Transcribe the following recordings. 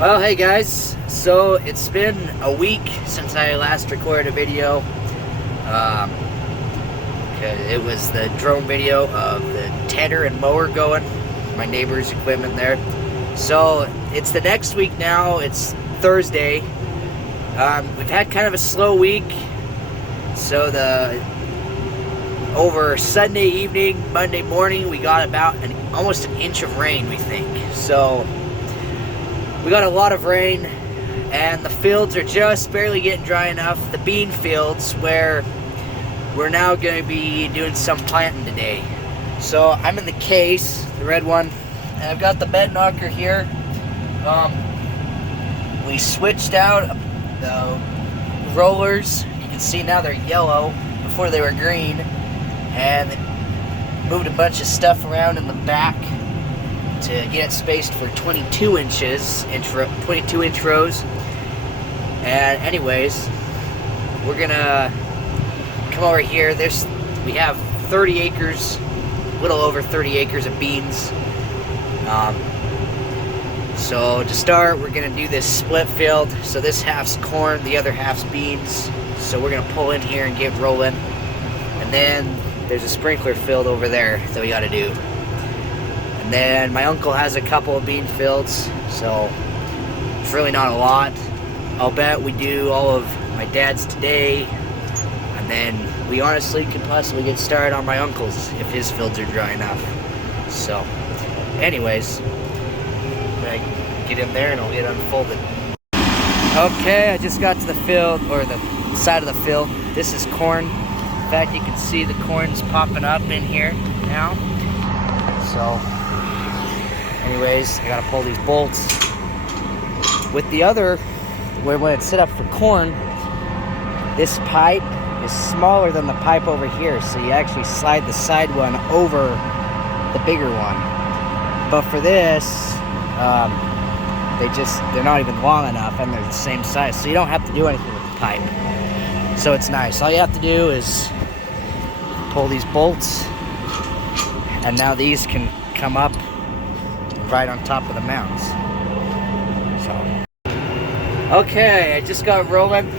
Well, hey guys, so it's been a week since I last recorded a video. It was the drone video of the tedder and mower going, my neighbor's equipment there. So it's the next week now, it's Thursday. We've had kind of a slow week, so over Sunday evening, Monday morning, we got about almost an inch of rain, we think. So we got a lot of rain, and the fields are just barely getting dry enough. The bean fields, where we're now going to be doing some planting today. So I'm in the case, the red one, and I've got the bed knocker here. We switched out the rollers. You can see now they're yellow. Before they were green, and moved a bunch of stuff around in the back to get it spaced for 22 inch rows. And anyways, we're gonna come over here. We have 30 acres, a little over 30 acres of beans. So to start, we're gonna do this split field. So this half's corn, the other half's beans. So we're gonna pull in here and get rolling. And then there's a sprinkler field over there that we gotta do. And then my uncle has a couple of bean fields, so it's really not a lot. I'll bet we do all of my dad's today, and then we honestly could possibly get started on my uncle's if his fields are dry enough. So anyways, I'm gonna get in there and I'll get unfolded. Okay, I just got to the field, or the side of the field. This is corn. In fact, you can see the corn's popping up in here now. So anyways, I gotta pull these bolts. With the other, when it's set up for corn, this pipe is smaller than the pipe over here, so you actually slide the side one over the bigger one. But for this, they're not even long enough, and they're the same size, so you don't have to do anything with the pipe. So it's nice. All you have to do is pull these bolts, and now these can come up right on top of the mounts. So, okay, I just got rolling.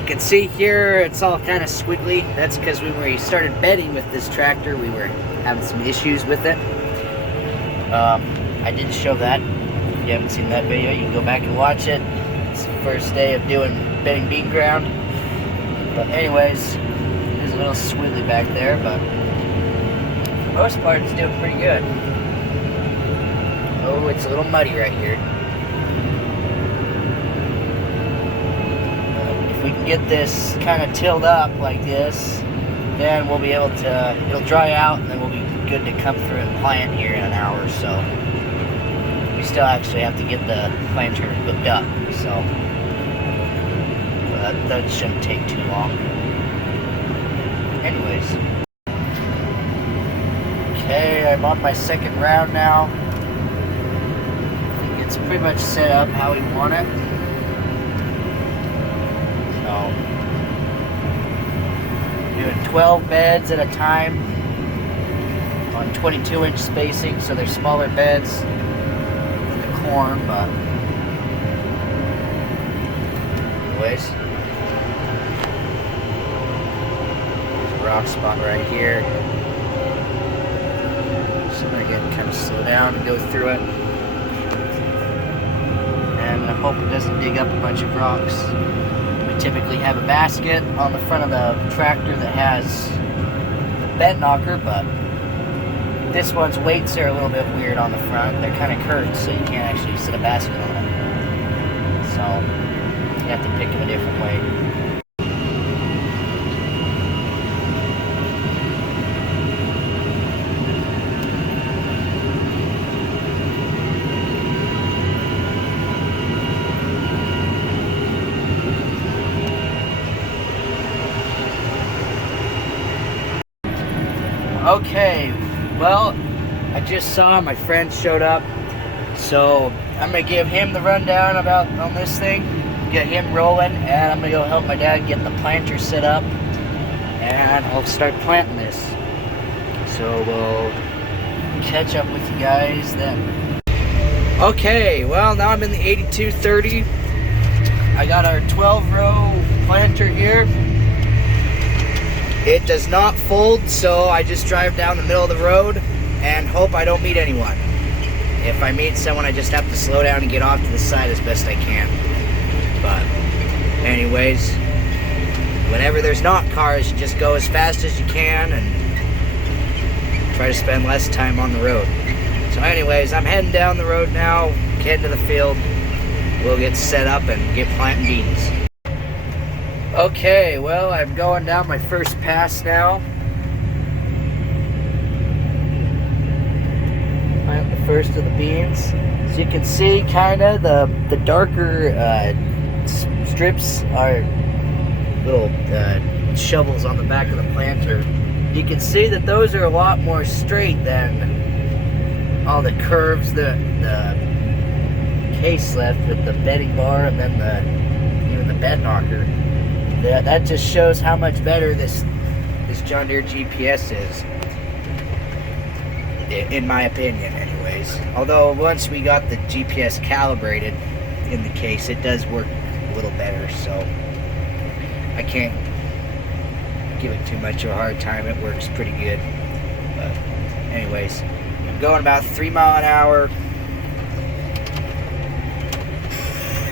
You can see here it's all kind of squiggly. That's because when we started bedding with this tractor, we were having some issues with it. I did show that. If you haven't seen that video, you can go back and watch it. It's the first day of doing bedding bean ground. But anyways, there's a little squiggly back there, but for the most part it's doing pretty good. Oh, it's a little muddy right here. If we can get this kind of tilled up like this, then we'll be able to, it'll dry out, and then we'll be good to come through and plant here in an hour or so. We still actually have to get the planter hooked up, so that shouldn't take too long. Anyways. Okay, I'm on my second round now. I think it's pretty much set up how we want it. So, doing 12 beds at a time on 22 inch spacing, so they're smaller beds than the corn, but anyways. Rock spot right here. So I'm gonna get kind of slow down and go through it, and I hope it doesn't dig up a bunch of rocks. We typically have a basket on the front of the tractor that has the bed knocker, but this one's weights are a little bit weird on the front. They're kind of curved, so you can't actually set a basket on it. So you have to pick them a different way. Okay, well, I just saw my friend showed up, so I'm gonna give him the rundown on this thing, get him rolling, and I'm gonna go help my dad get the planter set up, and I'll start planting this. So we'll catch up with you guys then. Okay, well, now I'm in the 8230. I got our 12-row planter here. It does not fold, so I just drive down the middle of the road and hope I don't meet anyone. If I meet someone, I just have to slow down and get off to the side as best I can. But anyways, whenever there's not cars, you just go as fast as you can and try to spend less time on the road. So anyways, I'm heading down the road now, heading to the field. We'll get set up and get planting beans. Okay, well, I'm going down my first pass now. Plant the first of the beans. As you can see, kind of the darker strips are little shovels on the back of the planter. You can see that those are a lot more straight than all the curves the case left with the bedding bar and then even the bed knocker. That just shows how much better this John Deere GPS is, in my opinion anyways. Although once we got the GPS calibrated in the case, it does work a little better, so I can't give it too much of a hard time. It works pretty good. But anyways, I'm going about 3 miles an hour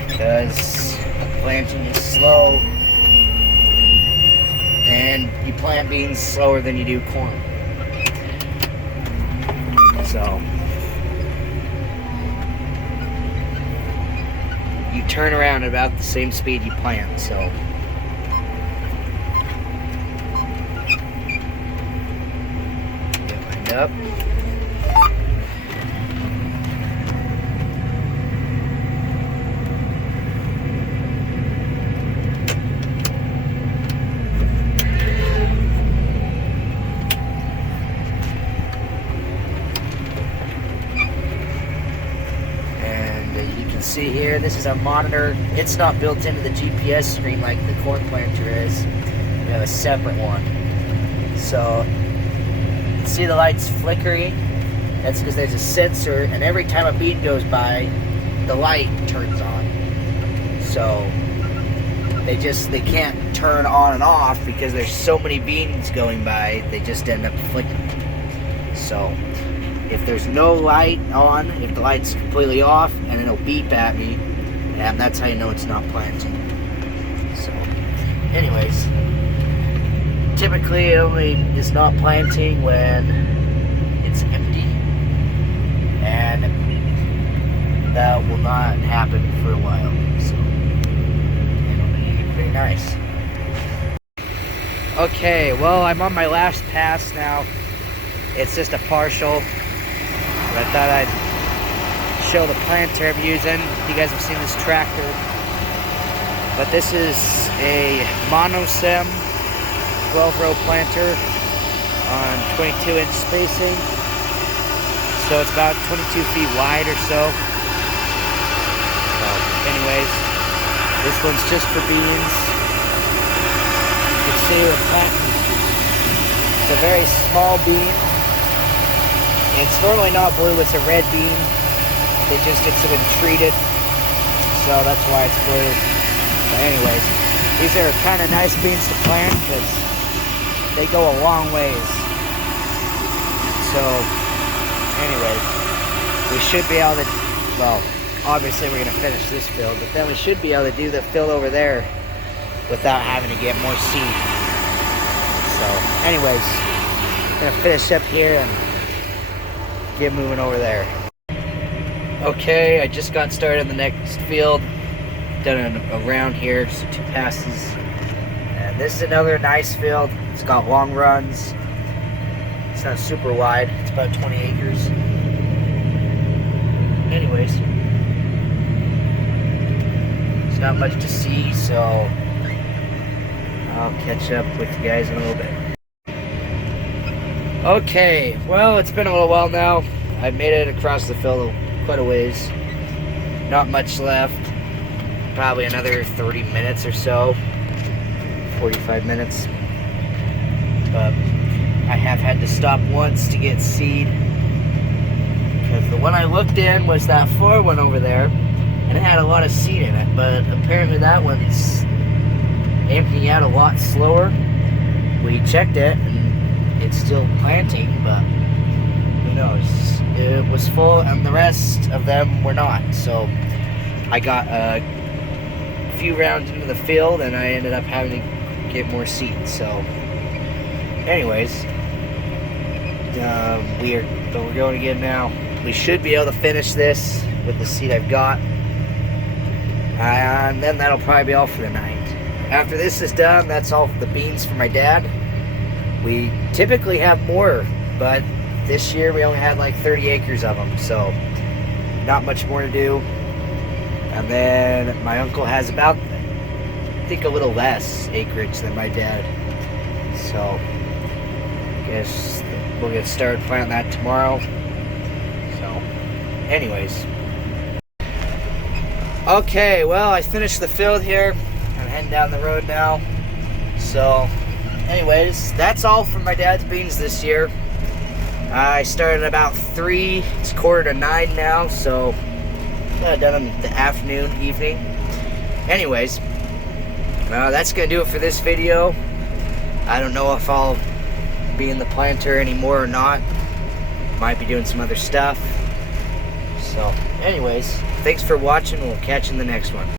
because planting is slow, and you plant beans slower than you do corn. So you turn around at about the same speed you plant. So get lined up. See here, this is our monitor. It's not built into the GPS screen like the corn planter is. We have a separate one. So you can see the lights flickering. That's because there's a sensor, and every time a bean goes by, the light turns on. So they can't turn on and off because there's so many beans going by. They just end up flickering. So if there's no light on, if the light's completely off, and it'll beep at me, and that's how you know it's not planting. So, anyways, typically it only is not planting when it's empty, and that will not happen for a while. So, it'll be pretty nice. Okay, well, I'm on my last pass now. It's just a partial. But I thought I'd show the planter I'm using. You guys have seen this tractor. But this is a monosem 12-row planter on 22-inch spacing. So it's about 22 feet wide or so. So anyways, this one's just for beans. You can see we're planting. It's a very small bean. It's normally not blue, it's a red bean. It's been treated, so that's why it's blue. But anyways, these are kind of nice beans to plant because they go a long ways. So, anyways, we should be able to, well, obviously we're going to finish this field, but then we should be able to do the field over there without having to get more seed. So, anyways, I'm going to finish up here and get moving over there. Okay, I just got started in the next field. Done a round here, so 2 passes. And this is another nice field. It's got long runs. It's not super wide. It's about 20 acres. Anyways, it's not much to see, so I'll catch up with you guys in a little bit. Okay, well, it's been a little while now. I've made it across the field quite a ways. Not much left. Probably another 30 minutes or so. 45 minutes. But I have had to stop once to get seed because the one I looked in was that far one over there, and it had a lot of seed in it, but apparently that one's emptying out a lot slower. We checked it, and it's still planting, but who knows? It was full, and the rest of them were not. So I got a few rounds into the field, and I ended up having to get more seed. So, anyways, we're going again now. We should be able to finish this with the seed I've got, and then that'll probably be all for the night. After this is done, that's all the beans for my dad. We typically have more, but this year we only had like 30 acres of them, so not much more to do. And then my uncle has about, I think, a little less acreage than my dad. So I guess we'll get started planting that tomorrow. So anyways. Okay, well, I finished the field here. I'm heading down the road now. So anyways, that's all from my dad's beans this year. I started about 3, it's 8:45 now, so done in the afternoon, evening. Anyways, that's gonna do it for this video. I don't know if I'll be in the planter anymore or not. Might be doing some other stuff. So anyways, thanks for watching. We'll catch you in the next one.